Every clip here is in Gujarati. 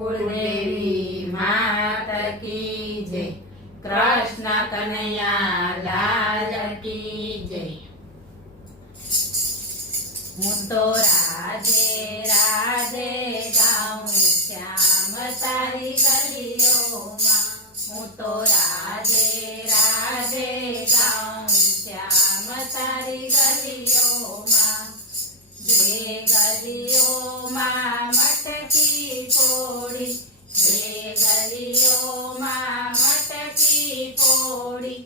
कुलदेवी मात की जय। कृष्ण कन्हैया लाल की जय। हूँ तो राधे राधे गाऊं श्याम तारी गलियों मां। हूँ तो राधे राधे गाऊं श्याम तारी गलियों मां। जे गलियों मां मटकी फोड़ी, जे गलियों मां मटकी फोड़ी,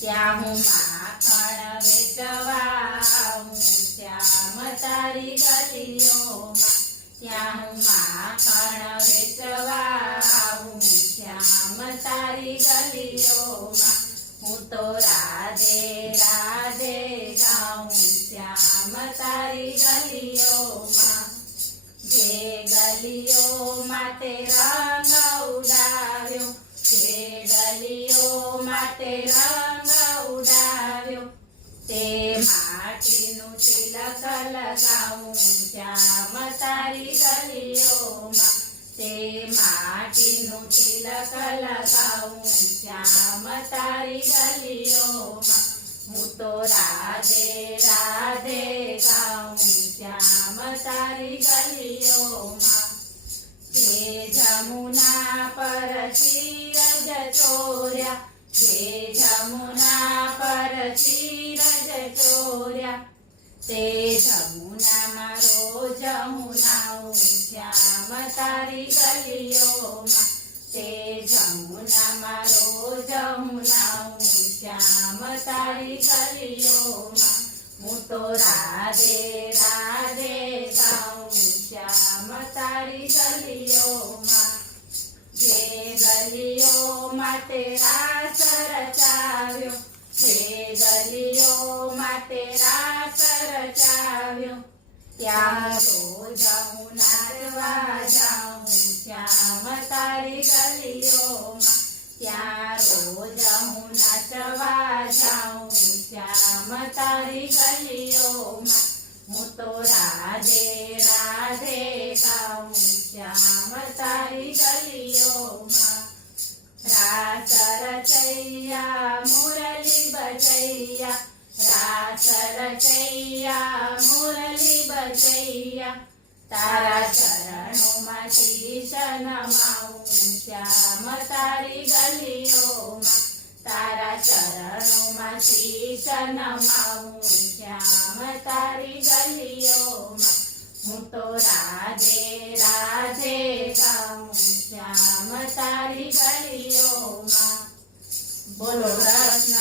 ત્યાં હું માખણ વેચવા આવું શ્યામ તારી ગલીઓમાં। ત્યાં હું માખણ વેચવા આવું શ્યામ તારી ગલીઓમાં। હું તો રાધે રાધે ગાઉં શ્યામ તારી ગલીઓમાં। જે ગલીઓમાં તે રંગ ઉડાવ્યો, જે ગલીઓમાં તે રંગ ઉડાવ્યો, તે માટીનું તિલક લગાવું શ્યામ તારી ગલીઓમાં। તે માટીનું તિલક લગાવું શ્યામ તારી ગલીઓમાં। હું તો રાધે રાધે ગાઉં શ્યામ તારી ગલીઓમાં। જે જમુના પર ચીરજ ચોર્યા, જે જમુના પર ચીરજ ચોર્યા, તે જમુનામાં રોજ હું નાઉં શ્યામ તારી ગલીઓમાં। તે જમુનામાં રોજ હું નાઉં શ્યામ તારી ગલીઓમાં। હું તો રાધે રાધે ગાઉં શ્યામ તારી ગલીઓમાં। જે ગલીઓમાં તે રાસ રચાવ્યો, જે ગલીઓમાં તે રાસ રચાવ્યો, ત્યાં રોજ હું નાચવા જાઉં શ્યામ તારી ગલીઓમાં। ત્યાં રોજ હું નાચવા જાઉં શ્યામ તારી ગલીઓમાં। હું તો રાધે રાધે ગાઉં શ્યામ તારી ગલીઓમાં। રાસ રચૈયા મુરલી બજૈયા, રાસ રચૈયા મુરલી બજૈયા, તારા ચરણોમાં શીશ નમાવું શ્યામ તારી ગલીઓમાં। તારા ચરણોમાં શીશ નમાવું શ્યામ તારી ગલીઓમાં। હું તો રાધે રાધે ગાઉં શ્યામ તારી ગલીઓમાં। બોલો કૃષ્ણ